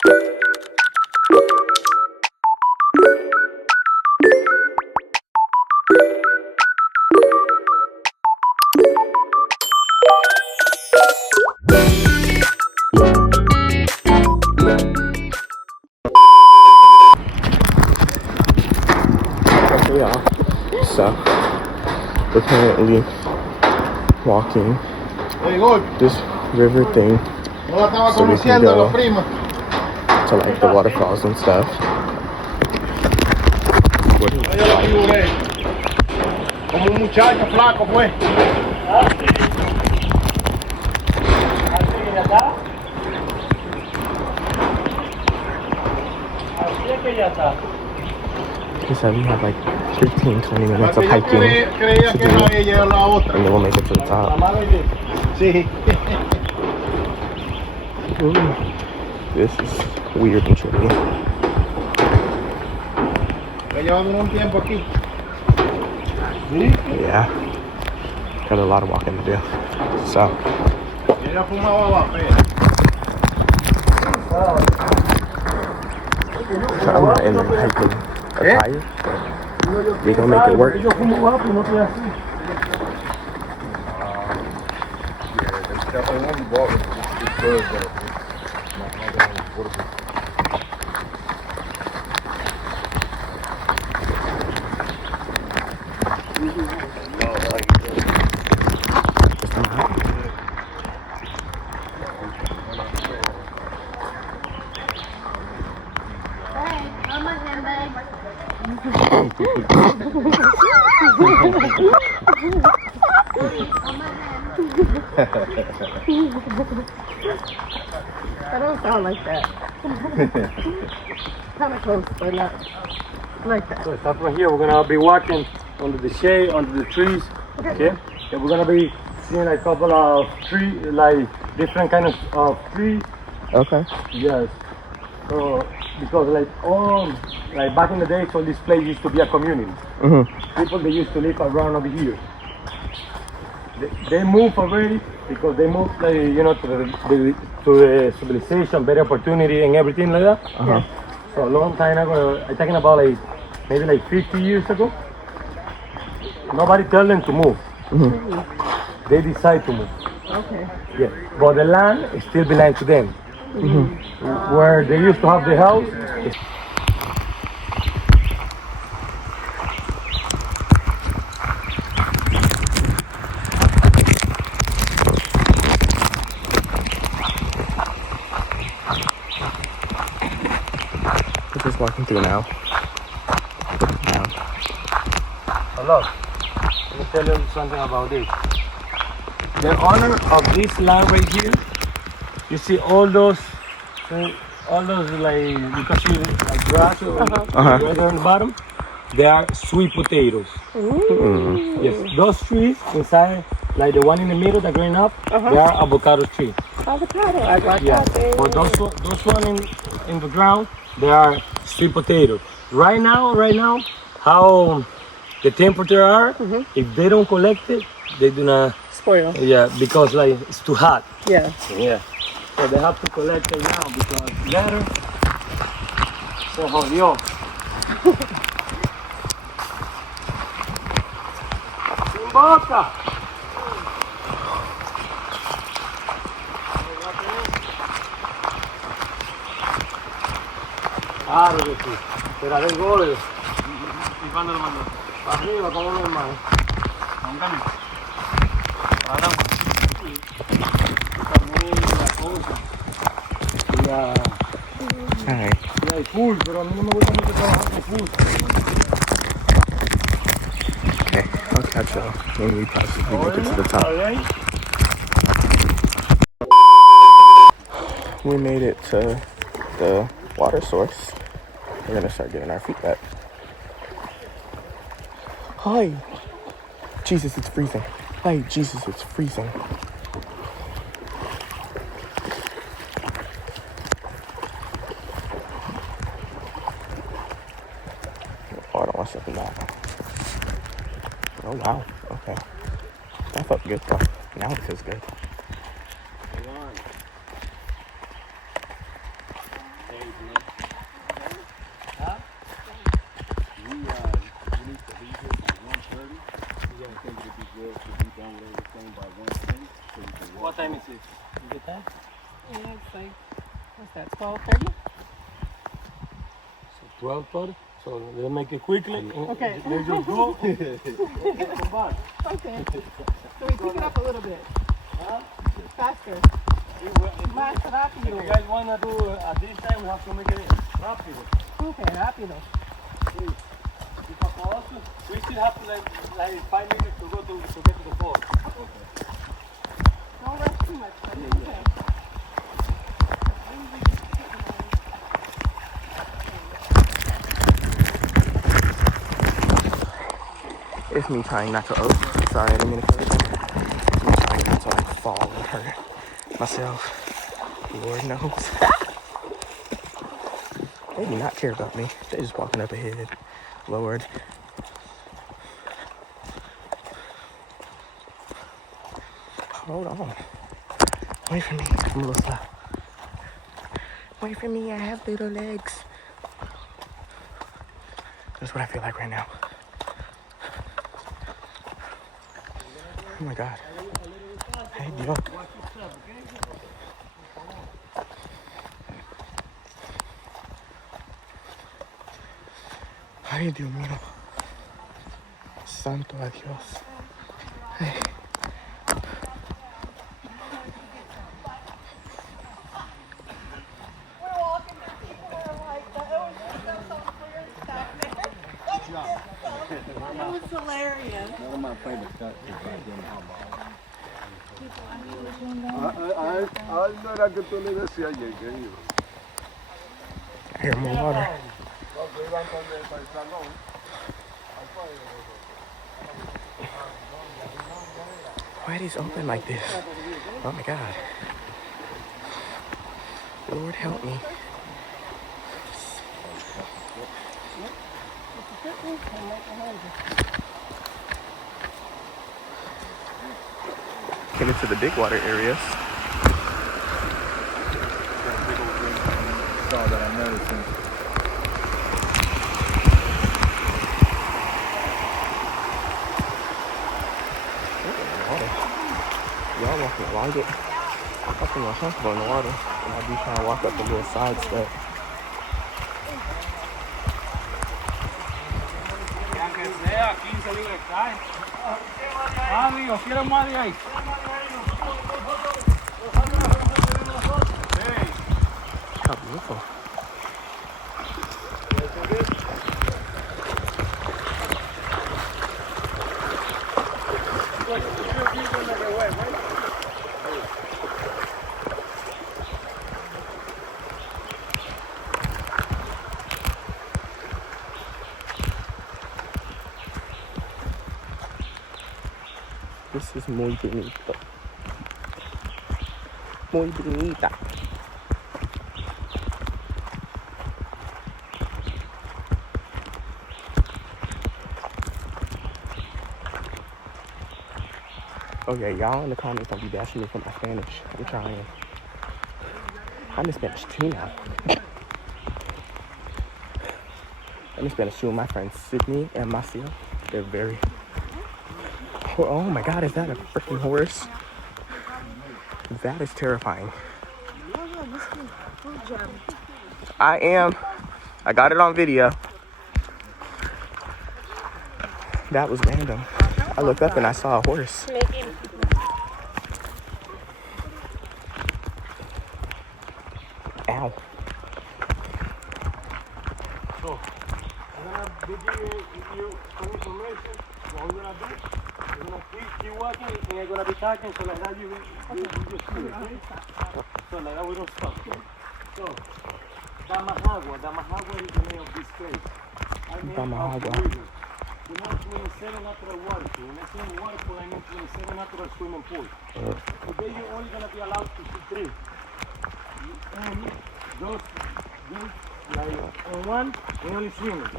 So we're currently walking this river thing so we can go to like the waterfalls and stuff. He said we have like 15-20 minutes of hiking to do, and then we'll make it to the top. Ooh, this is weird and trippy. Yeah, got a lot of walking to do. So I'm not in the hiking attire. We gonna make it work. I don't sound like that. Kind of close, but not like that. So start from here. We're gonna be walking under the shade, under the trees. Okay. And we're gonna be seeing like a couple of trees, like different kinds of trees. Okay. Yes. So because like back in the day, so this place used to be a community. People they used to live around over here. They moved already because they moved like to the civilization, better opportunity and everything like that. So a long time ago, I'm talking about like maybe like 50 years ago. Nobody tell them to move. They decide to move. Okay. Yeah, but the land still belongs to them. Where they used to have the house. We're just walking through now. Look, let me tell you something about this. The owner of this land right here, you see all those like you can see like grass right there on the bottom. They are sweet potatoes. Yes, those trees inside, like the one in the middle that growing up, they are avocado trees. Avocado, I got Yeah, that. but those one in the ground, they are sweet potatoes. Right now, how the temperature are, if they don't collect it, they do not Spoil. Yeah, because like it's too hot. Yeah. Yeah. So they have to collect it now because later se jodió. Sin boca. Claro que sí. Esperaré el gol. ¿Y cuándo lo mandó? Para arriba, ¿cómo lo hermano? ¿A un camión? Ahora. También la cosa. Y hay full, pero a mí no me gusta mucho trabajar con full. Okay, I'll catch y'all when we possibly make it to the top. We made it to the water source. We're gonna start getting our feet wet. Hi. Jesus, it's freezing. Hi, Jesus, it's freezing. Oh, I don't want to step in that. Oh, wow. Okay. That felt good, though. Now it feels good. What time is it? Is it time? Yeah, it's like, what's that, 12:30? So 12:30. So they make it quickly. Okay. They just go. Come back. Okay. So we pick it up a little bit. Huh? Faster. Más If rápido. you guys wanna do at this time, we have to make it rápido. Súper rápido. Because for us, we still have to like 5 minutes to go to get to the falls. Don't rush too much, but it's okay. It's me trying not to, sorry, I didn't mean to cut it down. It's me trying not to like fall and hurt myself. Lord knows. They do not care about me. They're just walking up ahead. Lord. Hold on. Wait for me. I'm a little slow. Wait for me, I have little legs. That's what I feel like right now. Oh my God. Hey, Dios. Ay, Dios mío. Santo a Dios. Hey. That was hilarious. One of my favorite cuts is right there in Alabama. No era que tú le decías ayer que iba. I hear more water. Why are these open like this? Oh my God. Lord help me. Get into the big water areas. Saw that I noticed. Y'all walking along it. I feel uncomfortable in the water, and I'll be trying to walk up the little side step. How beautiful. This is muy bonito. Muy bonita. Oh yeah, y'all in the comments don't be bashing me for my Spanish. I'm trying. I'm in Spanish too now. I'm in Spanish too with my friends Sydney and Marcia. They're very... Oh my God, is that a freaking horse? That is terrifying. I am. I got it on video. That was random. I looked up and I saw a horse. Ow. So, I'm gonna give you some information. What we're gonna do, we're gonna keep walking and I'm gonna be talking so like that you just see it, okay? So like that we don't stop, okay? So, Damahagua is the name of this place. Damahagua. We have 27 natural waterfalls. When I say waterfall, I mean 27 natural swimming pools. Today you're only gonna be allowed to see 3. And those like on one, we only swimming.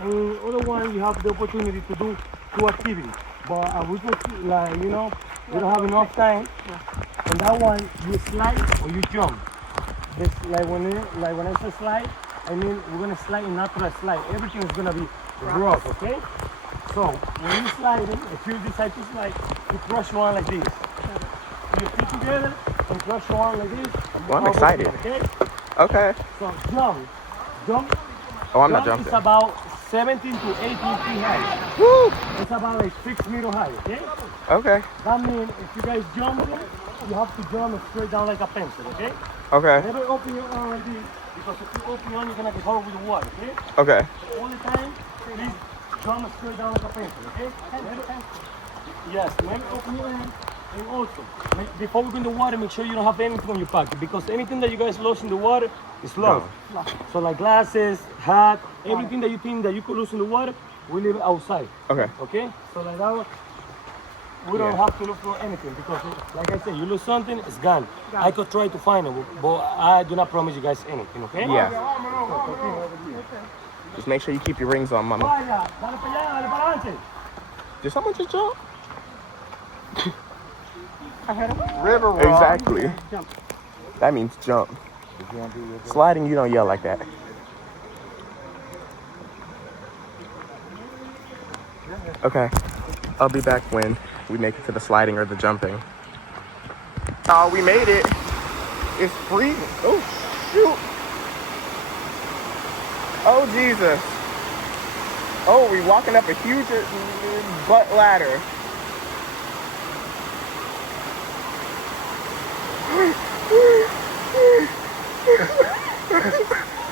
And other one, you have the opportunity to do 2 activities. But we could, like, you know, we don't have enough time. And that one, you slide or you jump. this, like when I say slide, I mean we're gonna slide in natural slide. Everything is gonna be rough, okay? So when you slide it, if you decide to slide, you crush one like this. You feet together and crush one like this. Well, I'm excited. Okay? Okay. So jump. Oh, I'm not Jump jumping. is about 17 to 18 feet high. Woo! It's about like 6 meters high, okay? Okay. That means if you guys jump it, you have to jump straight down like a pencil, okay? Okay. Never open your arm like this, because if you open your arm, you're gonna get hurt with the water, okay? Okay. So all the time, please jump straight down like a pencil, okay? Yes, never open your arm. And also, before we go in the water, make sure you don't have anything on your pocket, because anything that you guys lost in the water is lost. No. So like glasses, hat, everything that you think that you could lose in the water, we leave it outside. Okay. Okay? So like that, we don't have to look for anything, because like I said, you lose something, it's gone. I could try to find it, but I do not promise you guys anything, okay? Yeah. Just make sure you keep your rings on, mama. Did someone just jump? River rock. Exactly. That means jump. Sliding, you don't yell like that. Okay. I'll be back when we make it to the sliding or the jumping. Oh, we made it. It's freezing. Oh, shoot. Oh, Jesus. Oh, we walking up a huge butt ladder.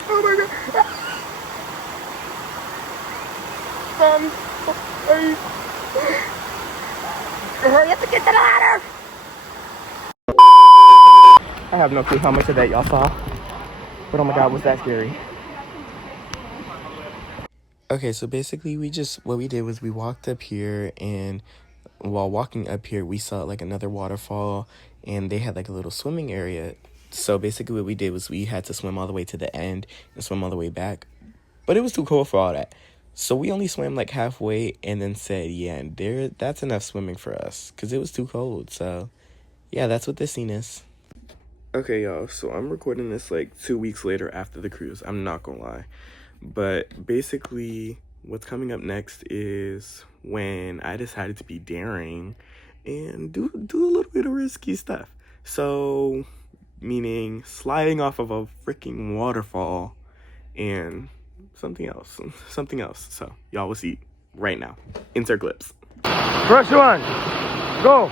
Oh my God. Hurry up and get to the ladder. I have no clue how much of that y'all saw, but oh my God, was that scary. Okay, so basically what we did was we walked up here, and while walking up here, we saw like another waterfall, and they had like a little swimming area. So basically what we did was we had to swim all the way to the end and swim all the way back. But it was too cold for all that. So we only swam like halfway and then said, yeah, that's enough swimming for us, because it was too cold. So yeah, that's what this scene is. Okay, y'all, so I'm recording this like 2 weeks later after the cruise. I'm not gonna lie. But basically what's coming up next is when I decided to be daring and do a little bit of risky stuff. So, meaning sliding off of a freaking waterfall and something else. So, y'all will see right now. Insert clips. First one, go.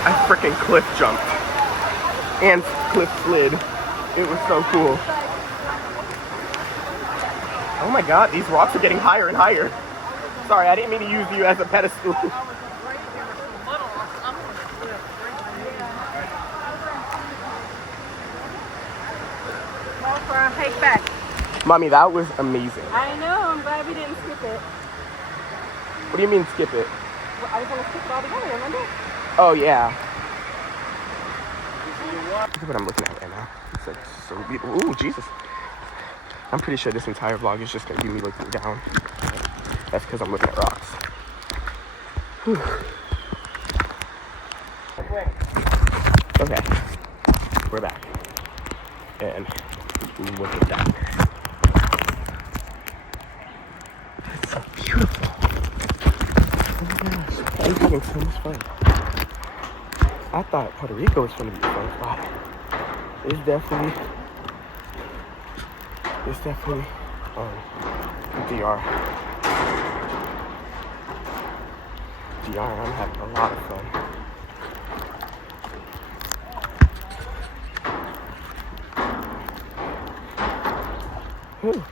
I freaking cliff jumped and cliff slid. It was so cool. Oh my God, these rocks are getting higher and higher. Sorry, I didn't mean to use you as a pedestal. For a hike back. Mommy, that was amazing. I know, I'm glad we didn't skip it. What do you mean skip it? Well, I was going to skip it all together, remember? Oh yeah. Look at what I'm looking at right now. It's like so beautiful. Ooh, Jesus. I'm pretty sure this entire vlog is just gonna be me looking down. That's because I'm looking at rocks. Whew. Okay. We're back. And look at that. It's so beautiful. Oh my gosh. I'm having so much fun. I thought Puerto Rico was going to be a fun spot. It's definitely DR. I'm having a lot of fun. Whew.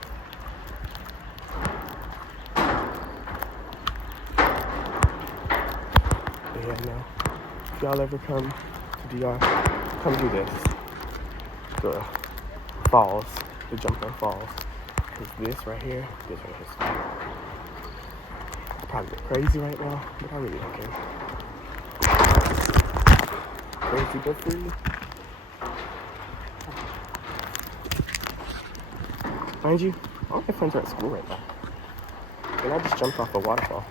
But yeah, no. If y'all ever come to DR, come do this. the falls, the jumping falls. Is this right here? This right here. I probably look crazy right now, but I really don't care. Crazy but free. Mind you, all my friends are at school right now. And I just jumped off a waterfall.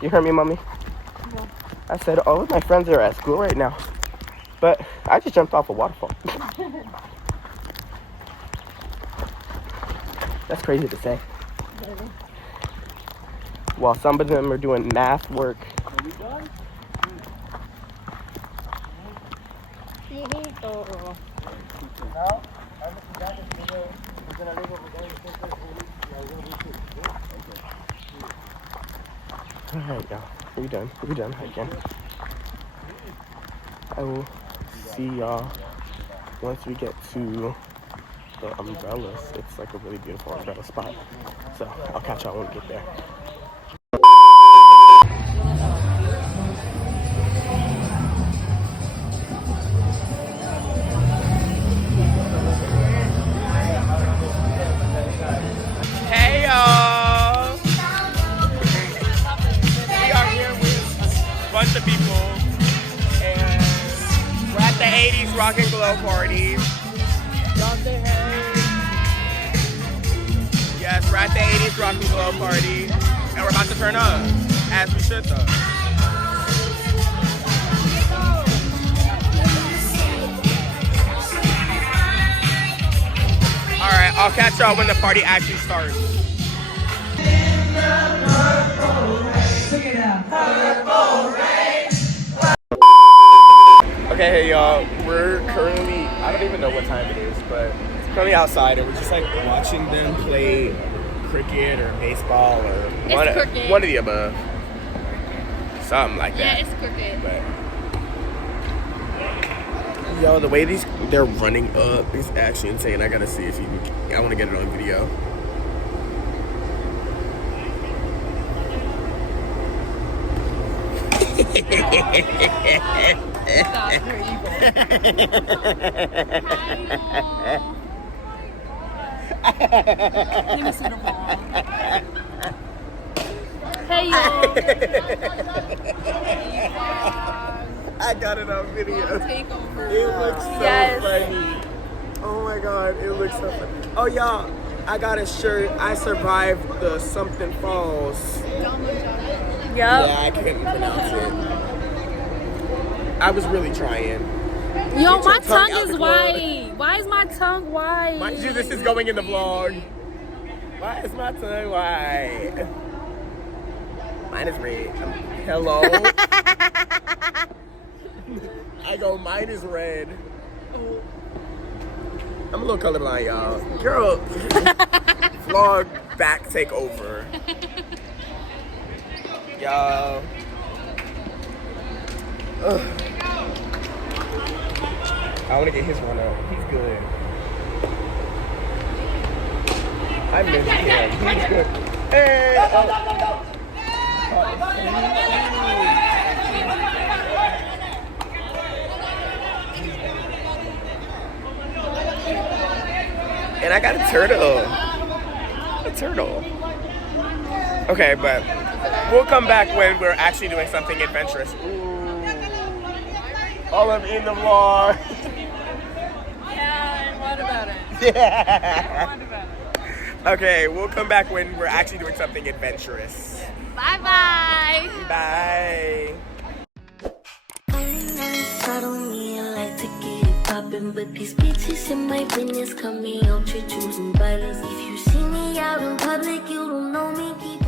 You heard me, Mommy? Yeah. I said all of my friends are at school right now. But I just jumped off a waterfall. That's crazy to say. While some of them are doing math work. Alright, y'all. We're done. We're done hiking. I will see y'all once we get to the umbrellas. It's like a really beautiful umbrella spot. So I'll catch y'all when we get there. Hey y'all! We are here with a bunch of people and we're at the 80s Rock and Glow party. Y'all say hey. Yes, we're at the 80s Rock and Glow party and we're about to turn up, as we should though. Alright, I'll catch y'all when the party actually starts. Okay, hey y'all, we're currently, I don't even know what time it is, but it's currently outside and we're just like watching them play cricket or baseball or one of the above. Something like that. Yeah, it's cricket. But yo, the way they're running up is actually insane. I gotta see if you can, I wanna get it on video. Hey y'all. I got it on video. Take over. It looks so funny. Oh my god, it looks so funny. Oh y'all, I got a shirt. I survived the something falls. Yep. Yeah, I couldn't pronounce it. I was really trying. Yo, my tongue is white. Why is my tongue white? Mind you, this is going in the vlog. Why is my tongue white? Mine is red. Hello? I go, mine is red. I'm a little colorblind, y'all. Girl, vlog back take over. Y'all. I want to get his one up. He's good. I miss him. He's good. Hey! And I got a turtle. A turtle. Okay, but we'll come back when we're actually doing something adventurous. Ooh. All of in the vlog. Yeah, and what about it? Yeah. What about it? Okay, we'll come back when we're actually doing something adventurous. Bye-bye. Bye. I don't mean like to get it poppin', but these bitches in my business coming out, you're choosing violence. If you see me out in public, you don't know me, keep